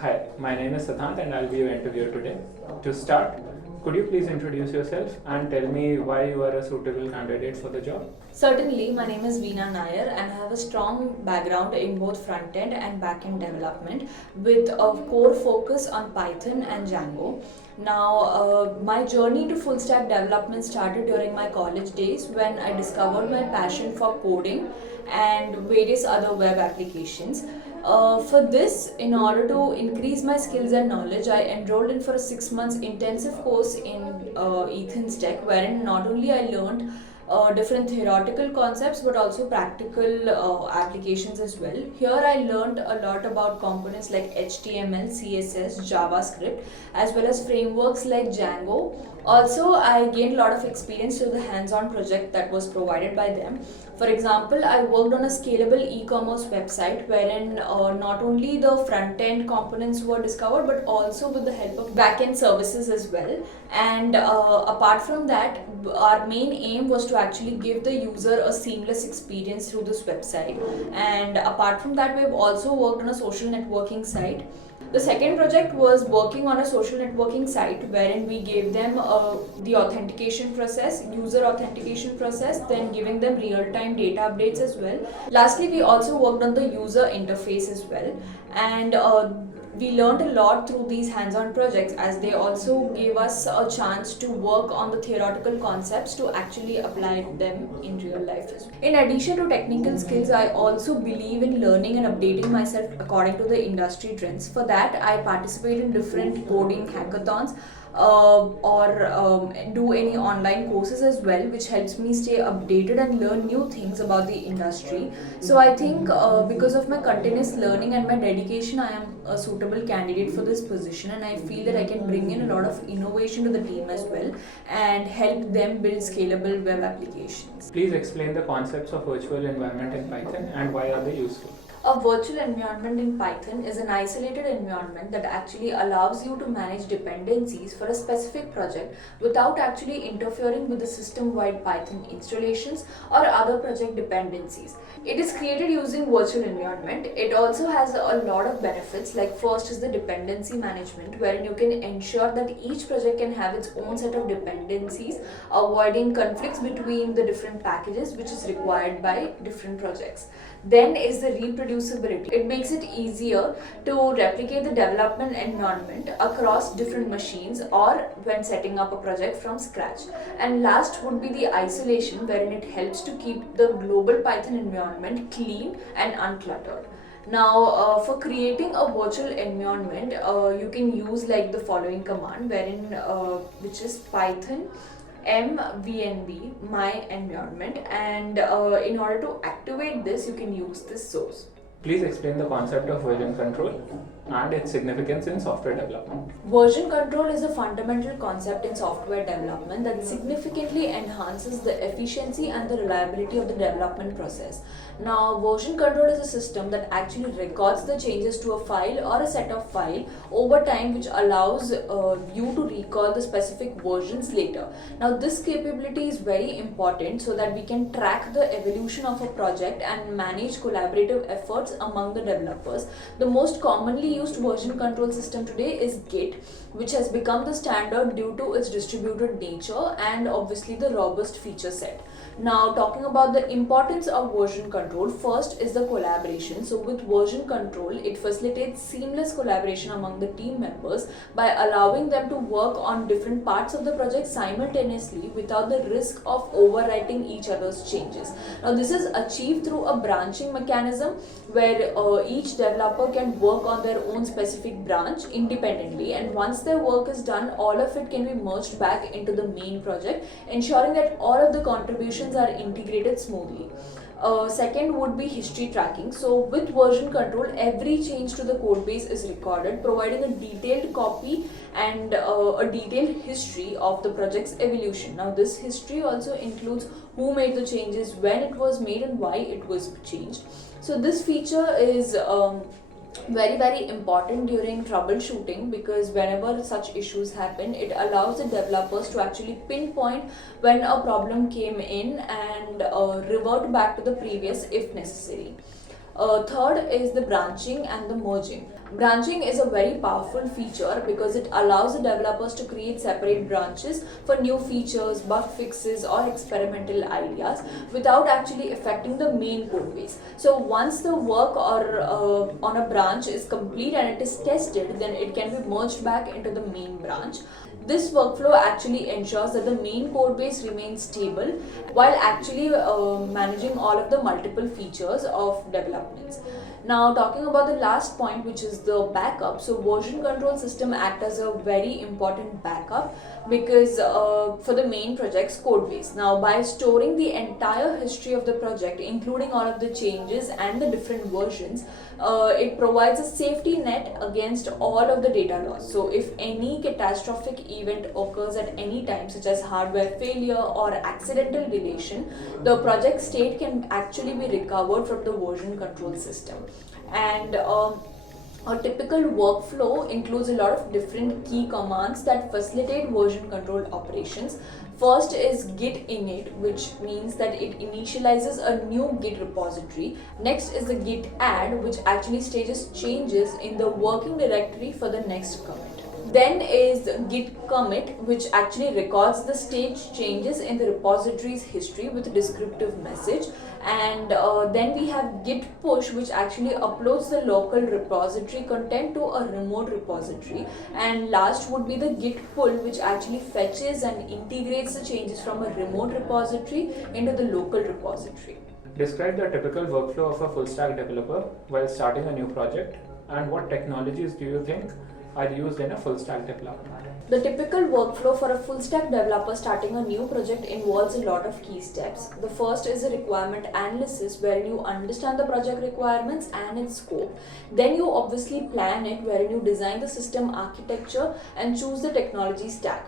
Hi, my name is Siddhant and I'll be your interviewer today. To start, could you please introduce yourself and tell me why you are a suitable candidate for the job? Certainly, my name is Veena Nair and I have a strong background in both front-end and back-end development with a core focus on Python and Django. Now, my journey to full-stack development started during my college days when I discovered my passion for coding and various other web applications. For this, in order to increase my skills and knowledge, I enrolled in for a 6 months intensive course in Ethan's Tech, wherein not only I learned different theoretical concepts but also practical applications as well. Here I learned a lot about components like HTML, CSS, JavaScript, as well as frameworks like Django. Also, I gained a lot of experience through the hands-on project that was provided by them. For example, I worked on a scalable e-commerce website wherein not only the front-end components were discovered but also with the help of back-end services as well. And apart from that, our main aim was to actually give the user a seamless experience through this website. And apart from that, we've also worked on a social networking site. The second project was working on a social networking site wherein we gave them the authentication process, user authentication process, then giving them real-time data updates as well. Lastly, we also worked on the user interface as well. And we learned a lot through these hands-on projects as they also gave us a chance to work on the theoretical concepts to actually apply them in real life as well. In addition to technical skills, I also believe in learning and updating myself according to the industry trends. For that, I participate in different coding hackathons or do any online courses as well, which helps me stay updated and learn new things about the industry. So I think because of my continuous learning and my dedication, I am a suitable candidate for this position, and I feel that I can bring in a lot of innovation to the team as well and help them build scalable web applications. Please explain the concepts of virtual environment in Python and why are they useful. A virtual environment in Python is an isolated environment that actually allows you to manage dependencies for a specific project without actually interfering with the system-wide Python installations or other project dependencies. It is created using virtual environment. It also has a lot of benefits, like first is the dependency management, wherein you can ensure that each project can have its own set of dependencies, avoiding conflicts between the different packages which is required by different projects. Then is the reproducibility. It makes it easier to replicate the development environment across different machines or when setting up a project from scratch. And last would be the isolation, wherein it helps to keep the global Python environment clean and uncluttered. Now, for creating a virtual environment, you can use like the following command, wherein which is Python mvnb my environment, and in order to activate this, you can use this source. Please explain the concept of version control and its significance in software development. Version control is a fundamental concept in software development that significantly enhances the efficiency and the reliability of the development process. Now, version control is a system that actually records the changes to a file or a set of file over time, which allows you to recall the specific versions later. Now, this capability is very important so that we can track the evolution of a project and manage collaborative efforts among the developers. The most commonly used version control system today is Git, which has become the standard due to its distributed nature and obviously the robust feature set. Now, talking about the importance of version control, first is the collaboration. So with version control, it facilitates seamless collaboration among the team members by allowing them to work on different parts of the project simultaneously without the risk of overwriting each other's changes. Now, this is achieved through a branching mechanism where each developer can work on their own specific branch independently, and once their work is done, all of it can be merged back into the main project, ensuring that all of the contributions are integrated smoothly. Second would be history tracking. So with version control, every change to the code base is recorded, providing a detailed copy and a detailed history of the project's evolution. Now, this history also includes who made the changes, when it was made, and why it was changed. So this feature is very important during troubleshooting, because whenever such issues happen, it allows the developers to actually pinpoint when a problem came in and revert back to the previous if necessary. Third is the branching and the merging. Branching is a very powerful feature because it allows the developers to create separate branches for new features, bug fixes, or experimental ideas without actually affecting the main code base. So once the work or on a branch is complete and it is tested, then it can be merged back into the main branch. This workflow actually ensures that the main code base remains stable while actually managing all of the multiple features of developments. Now, talking about the last point, which is the backup. So version control system act as a very important backup because for the main project's code base. Now, by storing the entire history of the project, including all of the changes and the different versions, it provides a safety net against all of the data loss. So if any catastrophic event occurs at any time, such as hardware failure or accidental deletion, the project state can actually be recovered from the version control system. And a typical workflow includes a lot of different key commands that facilitate version control operations. First is git init, which means that it initializes a new git repository. Next is the git add, which actually stages changes in the working directory for the next commit. Then is git commit, which actually records the stage changes in the repository's history with a descriptive message. And then we have git push, which actually uploads the local repository content to a remote repository. And last would be the git pull, which actually fetches and integrates the changes from a remote repository into the local repository. Describe the typical workflow of a full stack developer while starting a new project, and what technologies do you think are used in a full stack development? The typical workflow for a full stack developer starting a new project involves a lot of key steps. The first is a requirement analysis, where you understand the project requirements and its scope. Then you obviously plan it, where you design the system architecture and choose the technology stack.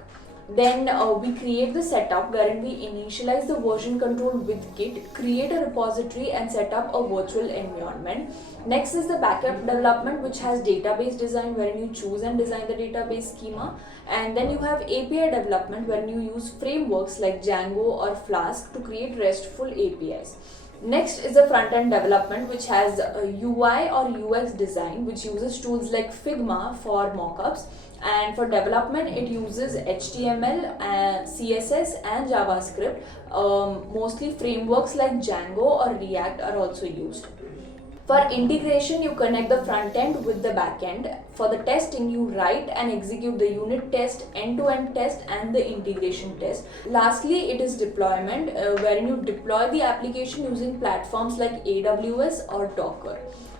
Then we create the setup, wherein we initialize the version control with Git, create a repository and set up a virtual environment. Next is the backup development, which has database design, wherein you choose and design the database schema. And then you have API development, wherein you use frameworks like Django or Flask to create RESTful APIs. Next is the front-end development, which has UI or UX design, which uses tools like Figma for mockups. And for development, it uses HTML, CSS and JavaScript. Mostly frameworks like Django or React are also used. For integration, you connect the front end with the back end. For the testing, you write and execute the unit test, end-to-end test and the integration test. Lastly, it is deployment, wherein you deploy the application using platforms like AWS or Docker.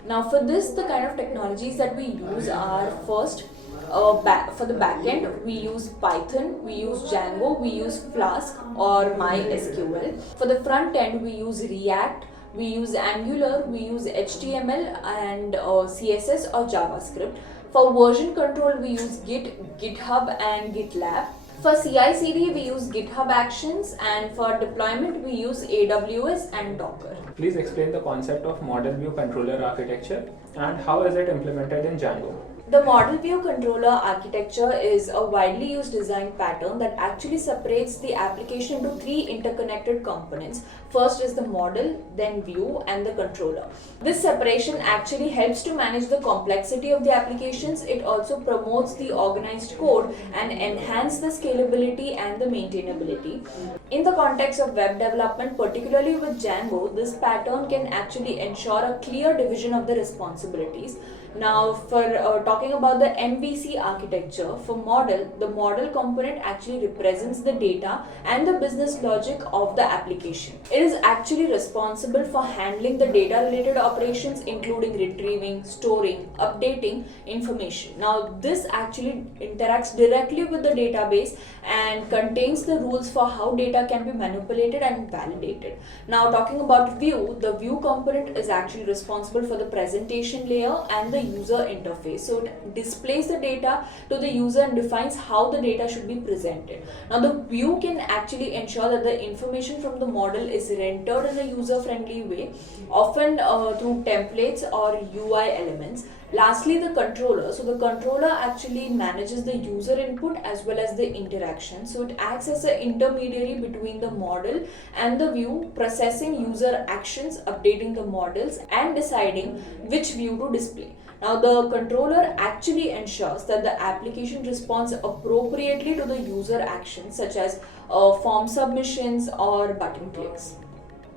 Now for this, the kind of technologies that we use are first, for the backend, we use Python, we use Django, we use Flask or MySQL. For the front end, we use React, we use Angular, we use HTML and CSS or JavaScript. For version control, we use Git, GitHub and GitLab. For CI/CD, we use GitHub Actions, and for deployment, we use AWS and Docker. Please explain the concept of model view controller architecture and how is it implemented in Django? The model view controller architecture is a widely used design pattern that actually separates the application into three interconnected components. First is the model, then view, and the controller. This separation actually helps to manage the complexity of the applications. It also promotes the organized code and enhance the scalability and the maintainability. In the context of web development, particularly with Django, this pattern can actually ensure a clear division of the responsibilities. Now, for talking about the MVC architecture, for model, the model component actually represents the data and the business logic of the application. It is actually responsible for handling the data related operations, including retrieving, storing, updating information. Now, this actually interacts directly with the database and contains the rules for how data can be manipulated and validated. Now, talking about view, the view component is actually responsible for the presentation layer and the user interface. So it displays the data to the user and defines how the data should be presented. Now the view can actually ensure that the information from the model is rendered in a user friendly way, often through templates or UI elements. Lastly, the controller. So the controller actually manages the user input as well as the interaction. So it acts as an intermediary between the model and the view, processing user actions, updating the models, and deciding which view to display. Now, the controller actually ensures that the application responds appropriately to the user actions, such as form submissions or button clicks.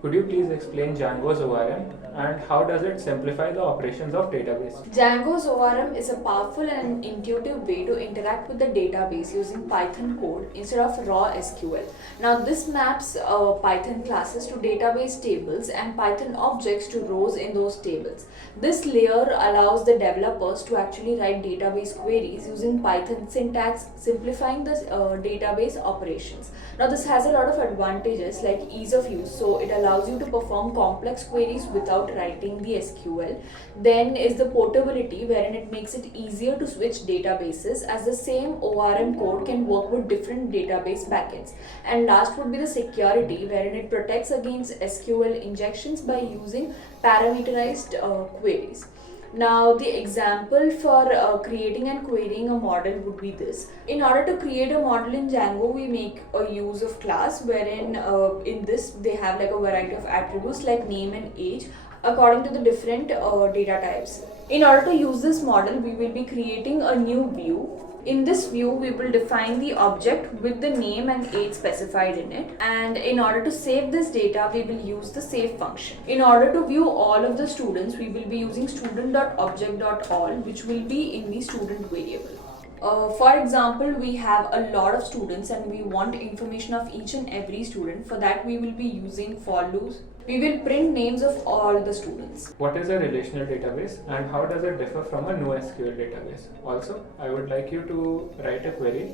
Could you please explain Django's ORM and how does it simplify the operations of database? Django's ORM is a powerful and intuitive way to interact with the database using Python code instead of raw SQL. Now, this maps Python classes to database tables and Python objects to rows in those tables. This layer allows the developers to actually write database queries using Python syntax, simplifying the database operations. Now, this has a lot of advantages like ease of use, so it allows you to perform complex queries without writing the SQL. Then is the portability, wherein it makes it easier to switch databases as the same ORM code can work with different database backends. And last would be the security, wherein it protects against SQL injections by using parameterized queries. Now, the example for creating and querying a model would be this. In order to create a model in Django, we make a use of class, wherein in this they have like a variety of attributes like name and age according to the different data types. In order to use this model, we will be creating a new view. In this view, we will define the object with the name and age specified in it. And in order to save this data, we will use the save function. In order to view all of the students, we will be using student.object.all, which will be in the student variable. For example, we have a lot of students and we want information of each and every student. For that, we will be using for loops. We will print names of all the students. What is a relational database and how does it differ from a NoSQL database? Also, I would like you to write a query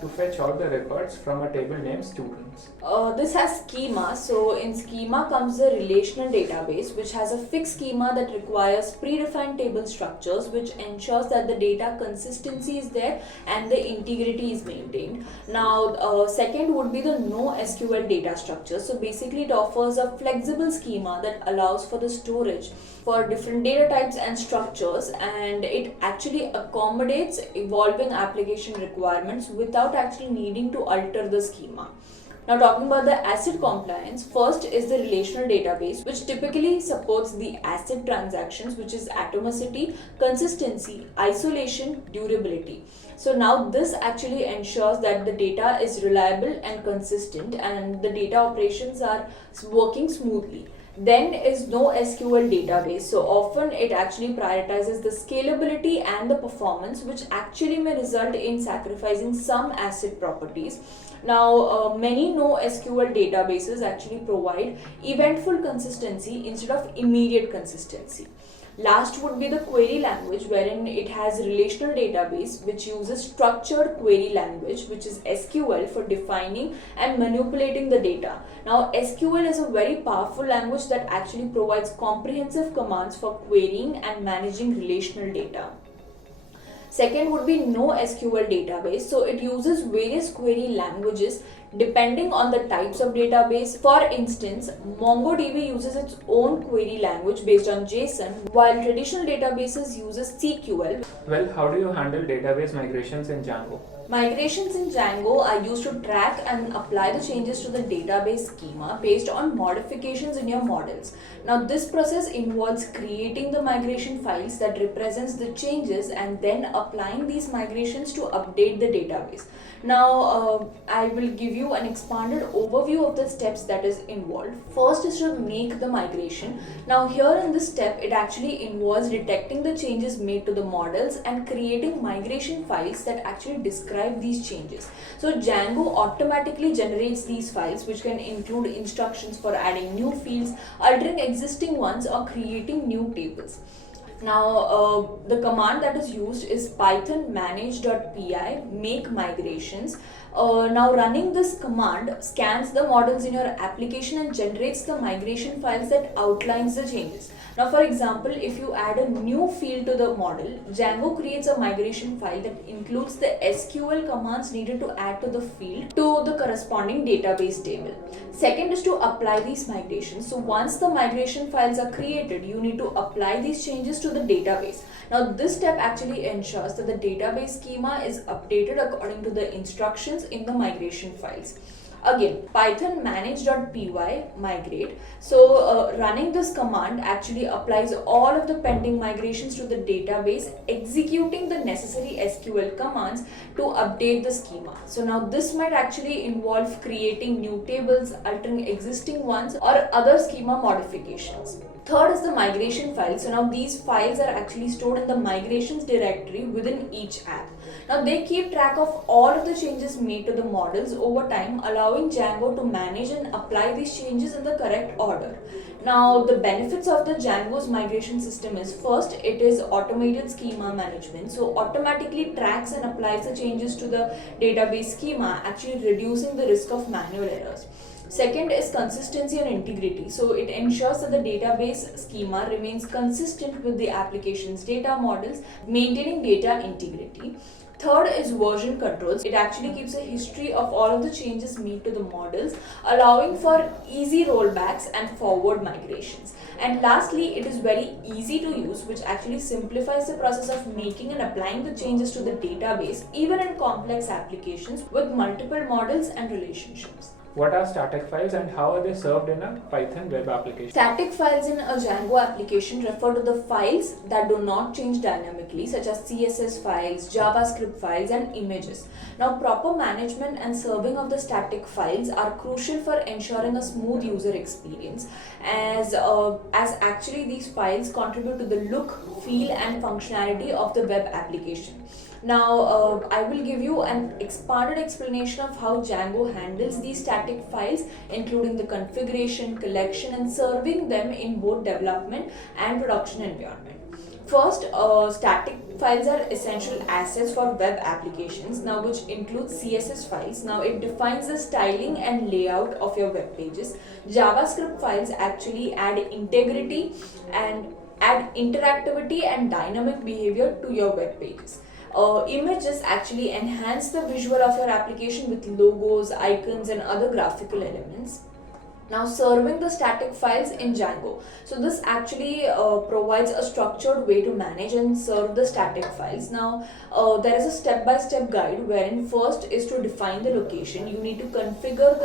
to fetch all the records from a table named students. This has schema. So in schema comes the relational database, which has a fixed schema that requires predefined table structures, which ensures that the data consistency is there and the integrity is maintained. Now, second would be the NoSQL data structure. So basically it offers a flexible schema that allows for the storage for different data types and structures, and it actually accommodates evolving application requirements without actually needing to alter the schema. Now, talking about the ACID compliance, first is the relational database, which typically supports the ACID transactions, which is atomicity, consistency, isolation, durability. So now this actually ensures that the data is reliable and consistent and the data operations are working smoothly. Then is NoSQL database. So often it actually prioritizes the scalability and the performance, which actually may result in sacrificing some ACID properties. Now, many NoSQL databases actually provide eventful consistency instead of immediate consistency. Last would be the query language, wherein it has relational database which uses structured query language, which is SQL, for defining and manipulating the data. Now, SQL is a very powerful language that actually provides comprehensive commands for querying and managing relational data. Second would be NoSQL database. So it uses various query languages depending on the types of database. For instance, MongoDB uses its own query language based on JSON, while traditional databases uses SQL. Well, how do you handle database migrations in Django? Migrations in Django are used to track and apply the changes to the database schema based on modifications in your models. Now, this process involves creating the migration files that represents the changes and then applying these migrations to update the database. Now, I will give you an expanded overview of the steps that is involved. First is to make the migration. Now, here in this step, it actually involves detecting the changes made to the models and creating migration files that actually describe these changes. So Django automatically generates these files, which can include instructions for adding new fields, altering existing ones, or creating new tables. Now, the command that is used is python manage.py make migrations. Now, running this command scans the models in your application and generates the migration files that outlines the changes. Now, for example, if you add a new field to the model, Django creates a migration file that includes the SQL commands needed to add to the field to the corresponding database table. Second is to apply these migrations. So once the migration files are created, you need to apply these changes to the database. Now, this step actually ensures that the database schema is updated according to the instructions in the migration files. Again, Python manage.py migrate. So running this command actually applies all of the pending migrations to the database, executing the necessary SQL commands to update the schema. So now this might actually involve creating new tables, altering existing ones, or other schema modifications. Third is the migration file. So now these files are actually stored in the migrations directory within each app. Now they keep track of all of the changes made to the models over time, allowing Django to manage and apply these changes in the correct order. Now the benefits of the Django's migration system is, first, it is automated schema management. So automatically tracks and applies the changes to the database schema, actually reducing the risk of manual errors. Second is consistency and integrity. So it ensures that the database schema remains consistent with the application's data models, maintaining data integrity. Third is version controls. It actually keeps a history of all of the changes made to the models, allowing for easy rollbacks and forward migrations. And lastly, it is very easy to use, which actually simplifies the process of making and applying the changes to the database, even in complex applications with multiple models and relationships. What are static files and how are they served in a Python web application? Static files in a Django application refer to the files that do not change dynamically, such as CSS files, JavaScript files, and images. Now, proper management and serving of the static files are crucial for ensuring a smooth user experience, as actually these files contribute to the look, feel, and functionality of the web application. Now, I will give you an expanded explanation of how Django handles these static files, including the configuration, collection, and serving them in both development and production environment. First, static files are essential assets for web applications, now which includes CSS files. Now it defines the styling and layout of your web pages. JavaScript files actually add integrity and add interactivity and dynamic behavior to your web pages. Images actually enhance the visual of your application with logos, icons, and other graphical elements. Now, serving the static files in Django. So this actually provides a structured way to manage and serve the static files. Now, there is a step-by-step guide wherein first is to define the location. You need to configure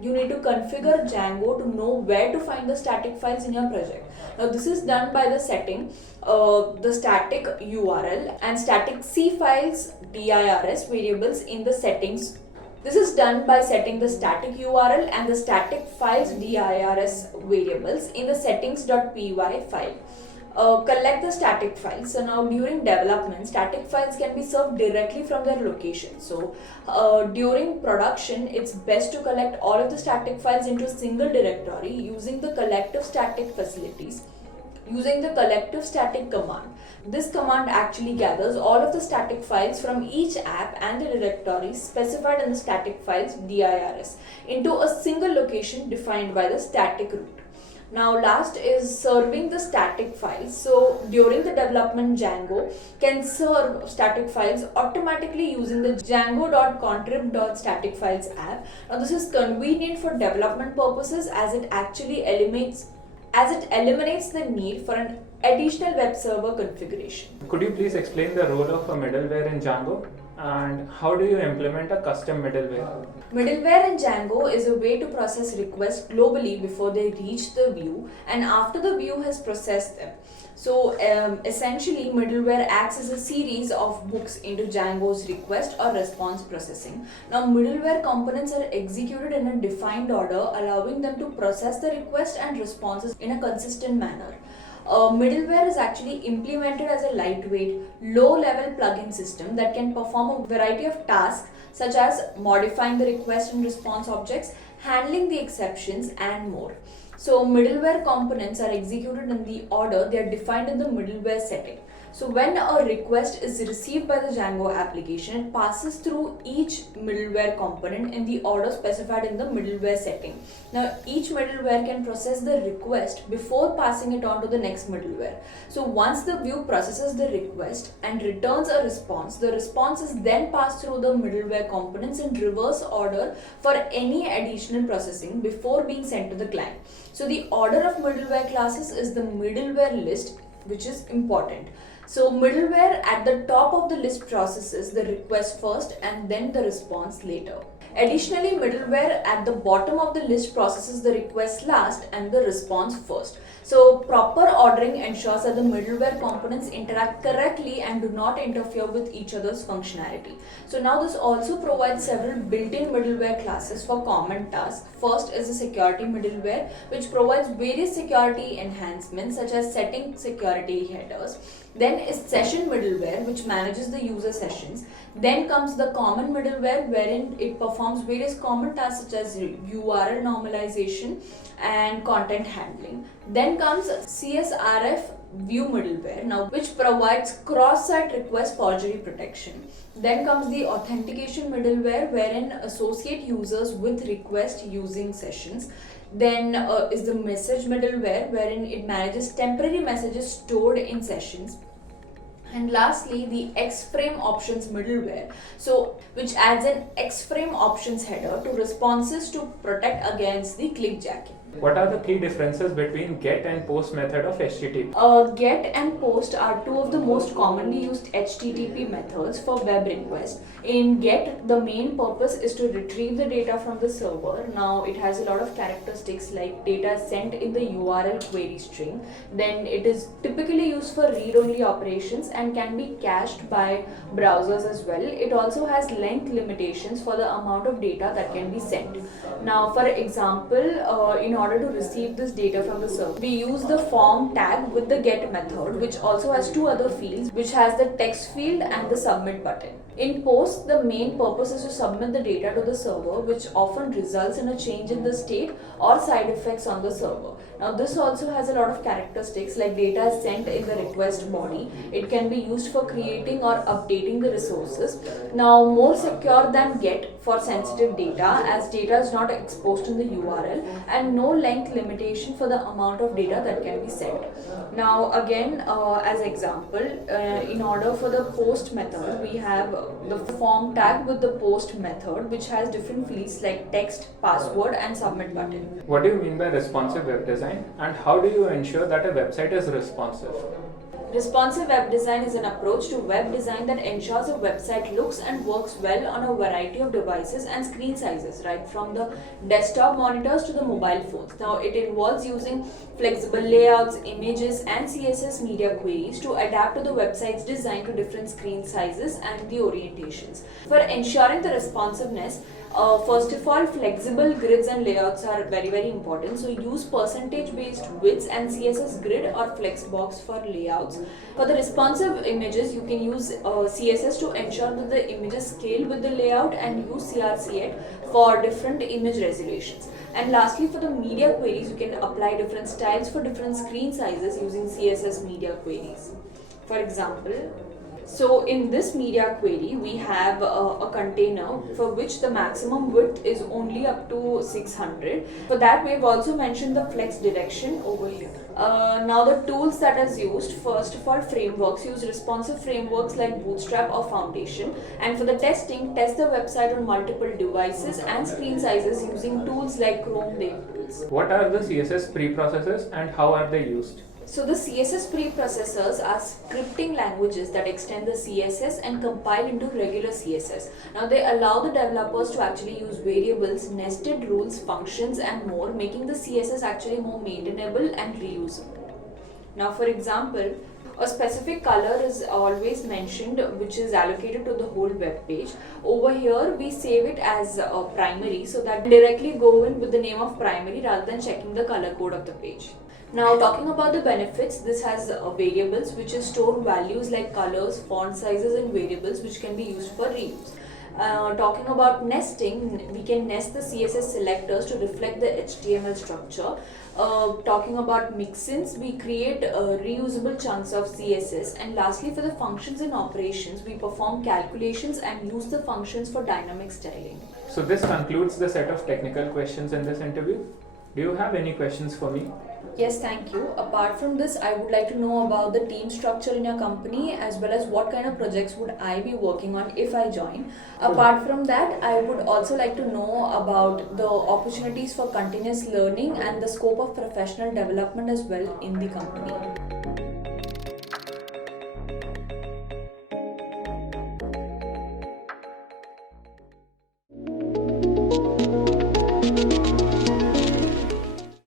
Django to know where to find the static files in your project. Now this is done by the setting the static URL and static C files dirs variables in the settings. This is done by setting the static URL and the static files dirs variables in the settings.py file. Collect the static files. So now during development, static files can be served directly from their location. So during production, it's best to collect all of the static files into a single directory using the collective static facilities. Using the collective static command. This command actually gathers all of the static files from each app and the directories specified in the static files dirs into a single location defined by the static root. Now last is serving the static files. So during the development, Django can serve static files automatically using the django.contrib.staticfiles app. Now this is convenient for development purposes as it actually eliminates the need for an additional web server configuration. Could you please explain the role of a middleware in Django? And how do you implement a custom middleware? Middleware in Django is a way to process requests globally before they reach the view and after the view has processed them. So essentially, middleware acts as a series of hooks into Django's request or response processing. Now, middleware components are executed in a defined order, allowing them to process the request and responses in a consistent manner. Middleware is actually implemented as a lightweight, low-level plugin system that can perform a variety of tasks such as modifying the request and response objects, handling the exceptions, and more. So middleware components are executed in the order they are defined in the middleware setting. So when a request is received by the Django application, it passes through each middleware component in the order specified in the middleware setting. Now each middleware can process the request before passing it on to the next middleware. So once the view processes the request and returns a response, the response is then passed through the middleware components in reverse order for any additional processing before being sent to the client. So the order of middleware classes is the middleware list, which is important. So middleware at the top of the list processes the request first and then the response later. Additionally, middleware at the bottom of the list processes the request last and the response first. So proper ordering ensures that the middleware components interact correctly and do not interfere with each other's functionality. So now this also provides several built-in middleware classes for common tasks. First is the security middleware, which provides various security enhancements such as setting security headers. Then is session middleware, which manages the user sessions. Then comes the common middleware, wherein it performs various common tasks such as URL normalization and content handling. Then comes CSRF view middleware, now which provides cross-site request forgery protection. Then comes the authentication middleware, wherein associate users with request using sessions. Then is the message middleware, wherein it manages temporary messages stored in sessions. And lastly, the X-Frame options middleware, so which adds an X-Frame options header to responses to protect against the clickjacking. What are the key differences between get and post method of HTTP? Get and post are two of the most commonly used HTTP methods for web requests. In get, the main purpose is to retrieve the data from the server. Now it has a lot of characteristics like data sent in the URL query string. Then it is typically used for read-only operations and can be cached by browsers as well. It also has length limitations for the amount of data that can be sent. Now for example, in order to receive this data from the server, we use the form tag with the get method, which also has two other fields, which has the text field and the submit button. In post, the main purpose is to submit the data to the server, which often results in a change in the state or side effects on the server. Now this also has a lot of characteristics like data is sent in the request body. It can be used for creating or updating the resources. Now more secure than get for sensitive data, as data is not exposed in the URL, and no length limitation for the amount of data that can be sent. Now again, as example, in order for the post method, we have the form tag with the post method, which has different fields like text, password and submit button. What do you mean by responsive web design, and how do you ensure that a website is responsive? Responsive web design is an approach to web design that ensures a website looks and works well on a variety of devices and screen sizes, right from the desktop monitors to the mobile phones. Now it involves using flexible layouts, images and CSS media queries to adapt to the website's design to different screen sizes and the orientations. For ensuring the responsiveness, first of all, flexible grids and layouts are very important. So use percentage based widths and CSS grid or flexbox for layouts. For the responsive images, you can use CSS to ensure that the images scale with the layout, and use CRC8 for different image resolutions. And lastly, for the media queries, you can apply different styles for different screen sizes using CSS media queries. For example, so in this media query, we have a container for which the maximum width is only up to 600. For that, we've also mentioned the flex direction over here. Now the tools that is used, first of all, frameworks. Use responsive frameworks like Bootstrap or Foundation. And for the testing, test the website on multiple devices and screen sizes using tools like Chrome DevTools. What are the CSS preprocessors and how are they used? So the CSS preprocessors are scripting languages that extend the CSS and compile into regular CSS. Now they allow the developers to actually use variables, nested rules, functions and more, making the CSS actually more maintainable and reusable. Now for example, a specific color is always mentioned, which is allocated to the whole web page. Over here we save it as a primary, so that directly go in with the name of primary rather than checking the color code of the page. Now talking about the benefits, this has variables which is store values like colors, font sizes and variables which can be used for reuse. Talking about nesting, we can nest the CSS selectors to reflect the HTML structure. talking about mixins, we create reusable chunks of CSS. And lastly, for the functions and operations, we perform calculations and use the functions for dynamic styling. So this concludes the set of technical questions in this interview. Do you have any questions for me? Yes, thank you. Apart from this, I would like to know about the team structure in your company, as well as what kind of projects would I be working on if I join. Apart from that, I would also like to know about the opportunities for continuous learning and the scope of professional development as well in the company.